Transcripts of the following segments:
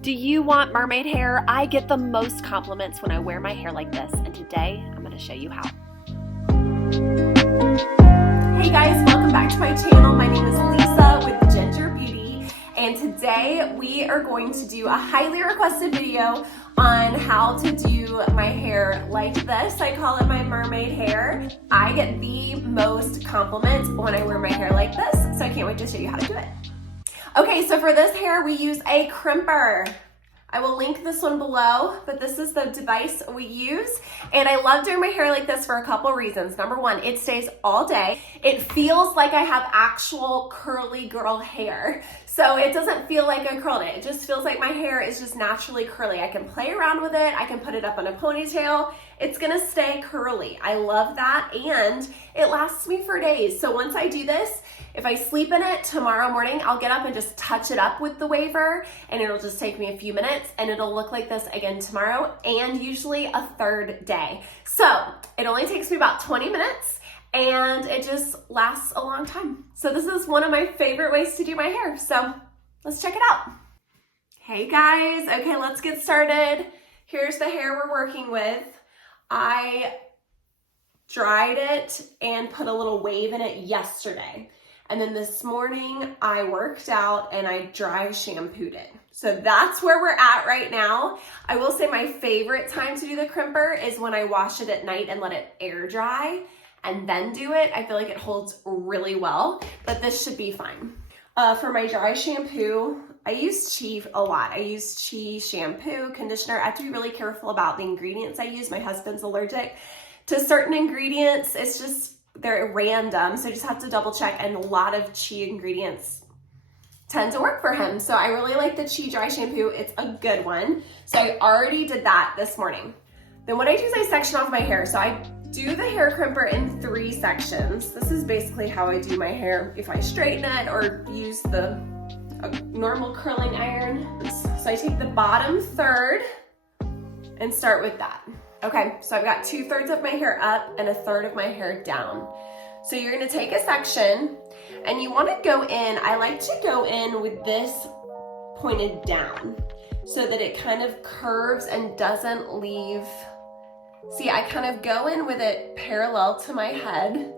Do you want mermaid hair? I get the most compliments when I wear my hair like this, and today I'm going to show you how. Hey guys, welcome back to my channel. My name is Lisa with Ginger Beauty, and today we are going to do a highly requested video on how to do my hair like this. I call it my mermaid hair. I get the most compliments when I wear my hair like this, so I can't wait to show you how to do it. Okay, so for this hair, we use a crimper. I will link this one below, but this is the device we use. And I love doing my hair like this for a couple reasons. Number one, it stays all day. It feels like I have actual curly girl hair. So it doesn't feel like I curled it. It just feels like my hair is just naturally curly. I can play around with it. I can put it up on a ponytail. It's gonna stay curly. I love that, and it lasts me for days. So once I do this, if I sleep in it tomorrow morning, I'll get up and just touch it up with the waver, and it'll just take me a few minutes, and it'll look like this again tomorrow, and usually a third day. So it only takes me about 20 minutes, and it just lasts a long time. So this is one of my favorite ways to do my hair. So let's check it out. Hey guys, okay, let's get started. Here's the hair we're working with. I dried it and put a little wave in it yesterday. And then this morning I worked out and I dry shampooed it. So that's where we're at right now. I will say my favorite time to do the crimper is when I wash it at night and let it air dry and then do it. I feel like it holds really well, but this should be fine. For my dry shampoo, I use Chi a lot. I use Chi shampoo, conditioner. I have to be really careful about the ingredients I use. My husband's allergic to certain ingredients. It's just, they're random, so I just have to double check, and a lot of Chi ingredients tend to work for him. So I really like the Chi dry shampoo. It's a good one. So I already did that this morning. Then what I do is I section off my hair. So I do the hair crimper in 3 sections. This is basically how I do my hair if I straighten it or use a normal curling iron. So I take the bottom third and start with that. Okay, so I've got 2/3 of my hair up and 1/3 of my hair down. So you're gonna take a section and you wanna go in, I like to go in with this pointed down so that it kind of curves and doesn't leave. See, I kind of go in with it parallel to my head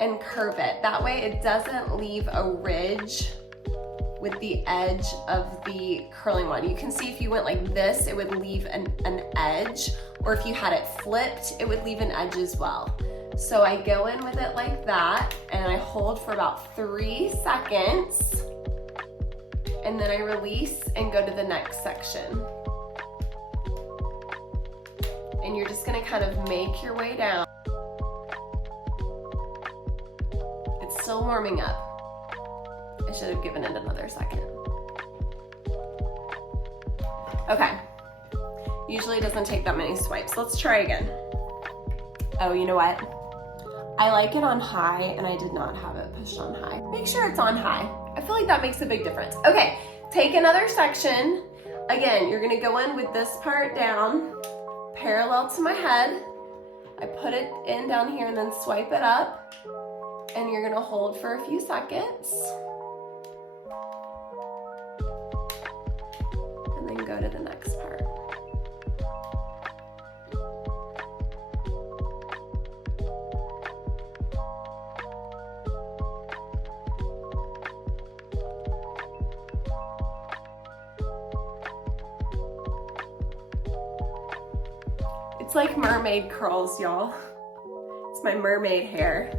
and curve it. That way it doesn't leave a ridge with the edge of the curling one. You can see if you went like this, it would leave an edge, or if you had it flipped, it would leave an edge as well. So I go in with it like that, and I hold for about 3 seconds, and then I release and go to the next section. And you're just gonna kind of make your way down. It's still warming up. I should have given it another second. Okay. Usually it doesn't take that many swipes. Let's try again. Oh, you know what? I like it on high, and I did not have it pushed on high. Make sure it's on high. I feel like that makes a big difference. Okay, take another section. Again, you're gonna go in with this part down, parallel to my head. I put it in down here and then swipe it up, and you're gonna hold for a few seconds. And then go to the next part. It's like mermaid curls, y'all. It's my mermaid hair.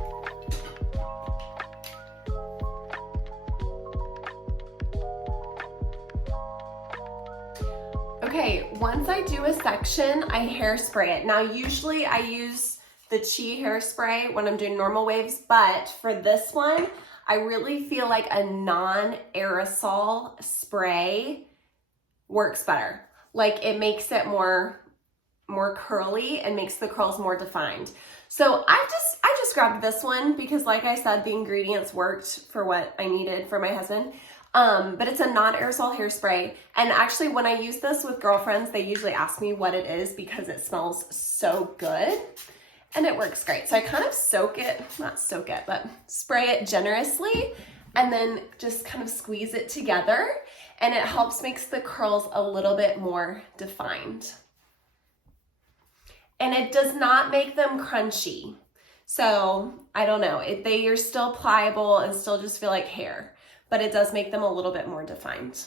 Okay, once I do a section, I hairspray it. Now, usually I use the Chi hairspray when I'm doing normal waves, but for this one, I really feel like a non-aerosol spray works better. Like, it makes it more curly and makes the curls more defined. So I just grabbed this one because, like I said, the ingredients worked for what I needed for my husband. But it's a non-aerosol hairspray. And actually, when I use this with girlfriends, they usually ask me what it is because it smells so good. And it works great. So I kind of spray it generously, and then just kind of squeeze it together. and it helps makes the curls a little bit more defined. And it does not make them crunchy. So I don't know, they are still pliable and still just feel like hair, but it does make them a little bit more defined.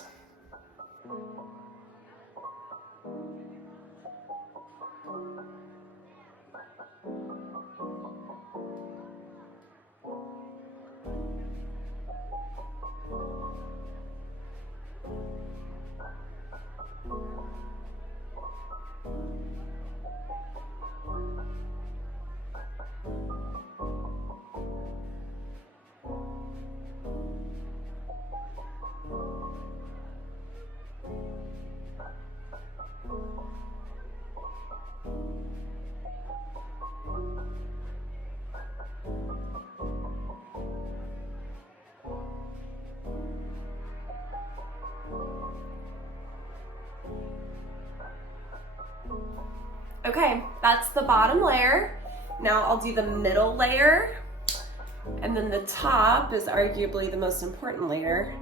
Okay, that's the bottom layer. Now I'll do the middle layer, and then the top is arguably the most important layer.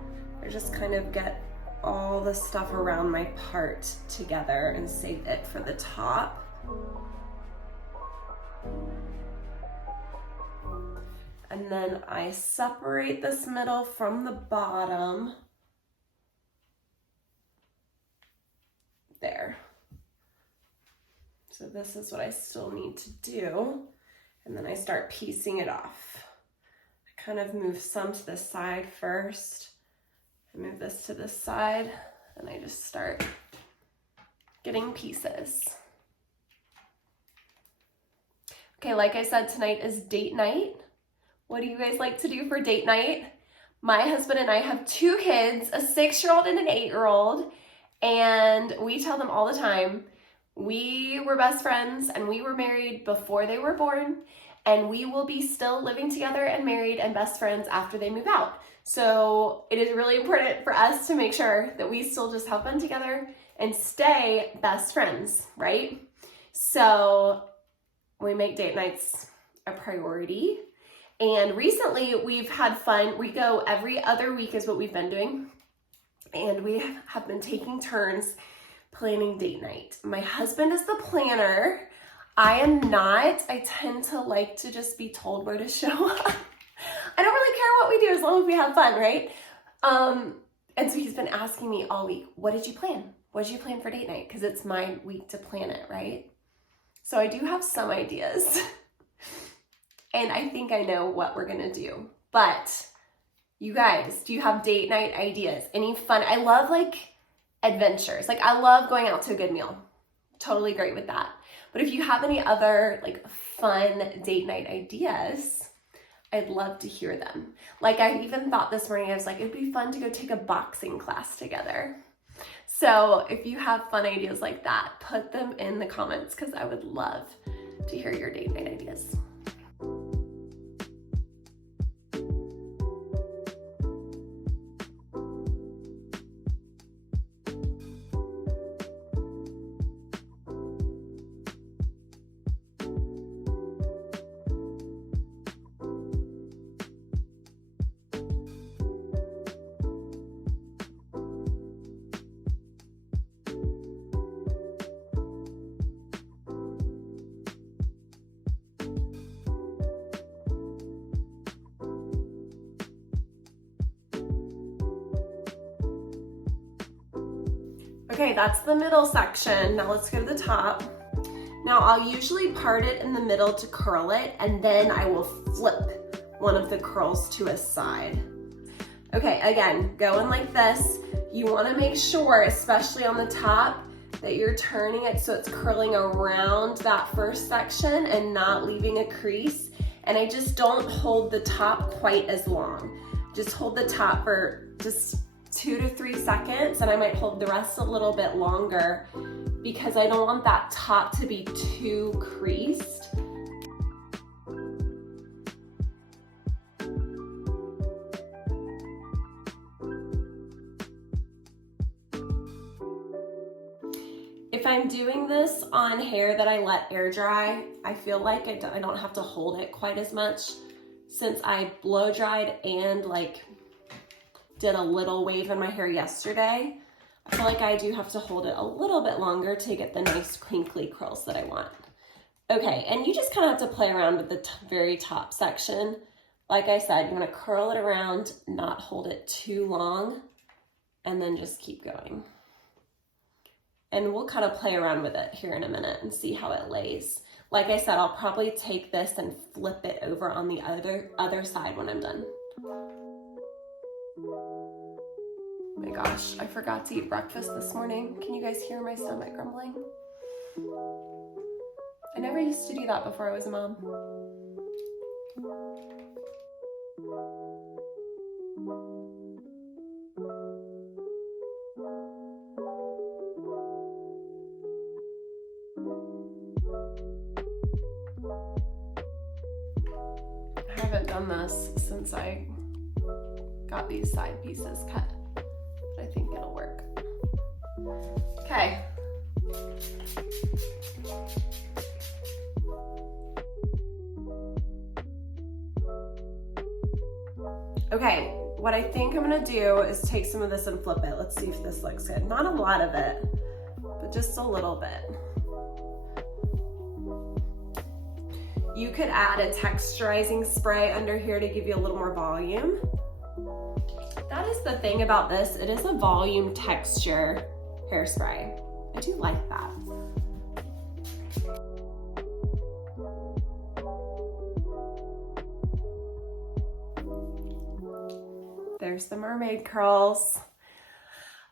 I just kind of get all the stuff around my part together and save it for the top. And then I separate this middle from the bottom. There. So this is what I still need to do. And then I start piecing it off. I kind of move some to the side first. I move this to this side, and I just start getting pieces. Okay, like I said, tonight is date night. What do you guys like to do for date night? My husband and I have 2 kids, a 6-year-old and an 8-year-old, and we tell them all the time, we were best friends and we were married before they were born, and we will be still living together and married and best friends after they move out. So it is really important for us to make sure that we still just have fun together and stay best friends, right? So we make date nights a priority. And recently we've had fun. We go every other week is what we've been doing. And we have been taking turns planning date night. My husband is the planner. I am not. I tend to like to just be told where to show up. I don't really care what we do as long as we have fun, right? And so he's been asking me all week, what did you plan? What did you plan for date night? Because it's my week to plan it, right? So I do have some ideas. And I think I know what we're gonna do. But you guys, do you have date night ideas? Any fun? I love like adventures. Like I love going out to a good meal. Totally great with that. But if you have any other like fun date night ideas, I'd love to hear them. Like I even thought this morning, I was like, it'd be fun to go take a boxing class together. So if you have fun ideas like that, put them in the comments because I would love to hear your date night ideas. Okay, that's the middle section. Now let's go to the top. Now I'll usually part it in the middle to curl it, and then I will flip one of the curls to a side. Okay, again, going like this. You wanna make sure, especially on the top, that you're turning it so it's curling around that first section and not leaving a crease. And I just don't hold the top quite as long. Just hold the top for just 2 to 3 seconds, and I might hold the rest a little bit longer because I don't want that top to be too creased. If I'm doing this on hair that I let air dry, I feel like I don't have to hold it quite as much since I blow dried and like did a little wave in my hair yesterday, I feel like I do have to hold it a little bit longer to get the nice crinkly curls that I want. Okay, and you just kind of have to play around with the very top section. Like I said, you want to curl it around, not hold it too long, and then just keep going. And we'll kind of play around with it here in a minute and see how it lays. Like I said, I'll probably take this and flip it over on the other side when I'm done. Oh my gosh, I forgot to eat breakfast this morning. Can you guys hear my stomach grumbling? I never used to do that before I was a mom. I haven't done this since I got these side pieces cut. I think it'll work. Okay. Okay, what I think I'm gonna do is take some of this and flip it. Let's see if this looks good. Not a lot of it, but just a little bit. You could add a texturizing spray under here to give you a little more volume. That is the thing about this. It is a volume texture hairspray. I do like that. There's the mermaid curls.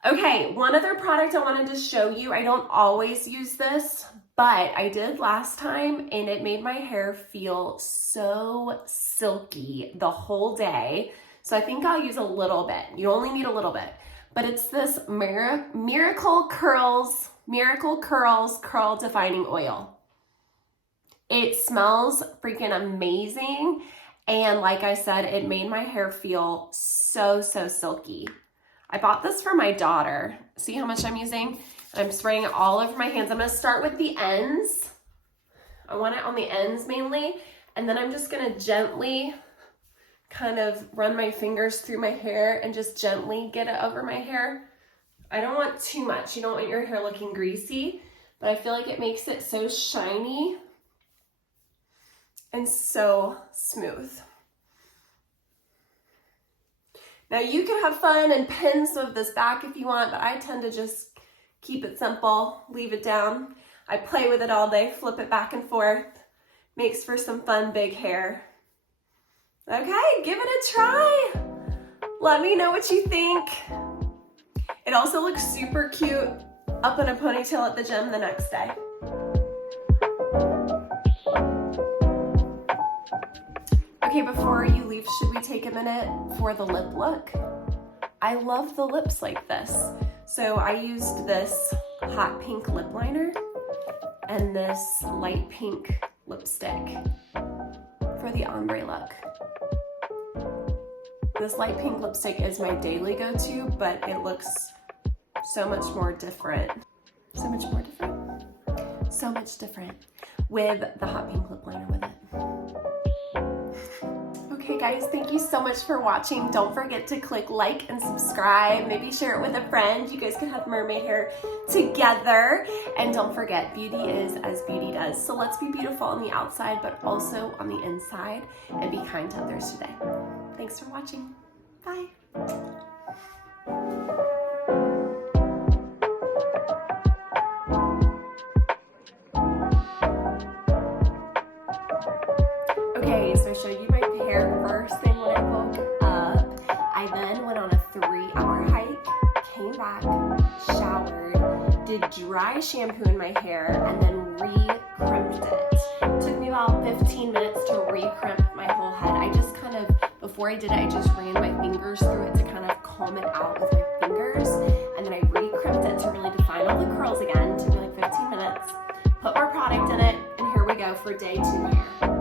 Okay, one other product I wanted to show you. I don't always use this, but I did last time and it made my hair feel so silky the whole day. So I think I'll use a little bit. You only need a little bit, but it's this Miracle Curls Curl Defining Oil. It smells freaking amazing. And like I said, it made my hair feel so silky. I bought this for my daughter. See how much I'm using? I'm spraying it all over my hands. I'm gonna start with the ends. I want it on the ends mainly. And then I'm just gonna gently kind of run my fingers through my hair and just gently get it over my hair. I don't want too much. You don't want your hair looking greasy, but I feel like it makes it so shiny and so smooth. Now you can have fun and pin some of this back if you want, but I tend to just keep it simple, leave it down. I play with it all day, flip it back and forth. Makes for some fun big hair. Okay, give it a try. Let me know what you think. It also looks super cute up in a ponytail at the gym the next day. Okay, before you leave, should we take a minute for the lip look? I love the lips like this. So I used this hot pink lip liner and this light pink lipstick for the ombre look. This light pink lipstick is my daily go-to, but it looks so much more different. So much more different? So much different with the hot pink lip liner with it. Okay guys, thank you so much for watching. Don't forget to click like and subscribe. Maybe share it with a friend. You guys can have mermaid hair together. And don't forget, beauty is as beauty does. So let's be beautiful on the outside, but also on the inside, and be kind to others today. Thanks for watching. Bye. Okay, so I showed you my hair first thing when I woke up. I then went on a 3-hour hike, came back, showered, did dry shampoo in my hair, and then re-crimped it. Took me about 15 minutes to re-crimp my whole head. I just kind of, before I did it, I just ran my fingers through it to kind of comb it out with my fingers, and then I re-crimped it to really define all the curls again. Took me like 15 minutes, put more product in it, and here we go for day 2 here.